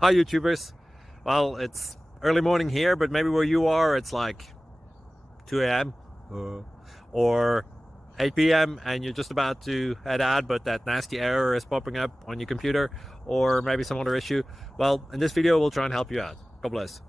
Hi YouTubers. Well, it's early morning here, but maybe where you are it's like 2 a.m. or 8 p.m. and you're just about to head out, but that nasty error is popping up on your computer, or maybe some other issue. Well, in this video we'll try and help you out. God bless.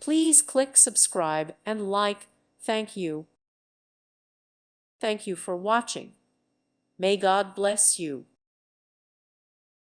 Please click subscribe and like. Thank you. Thank you for watching. May God bless you.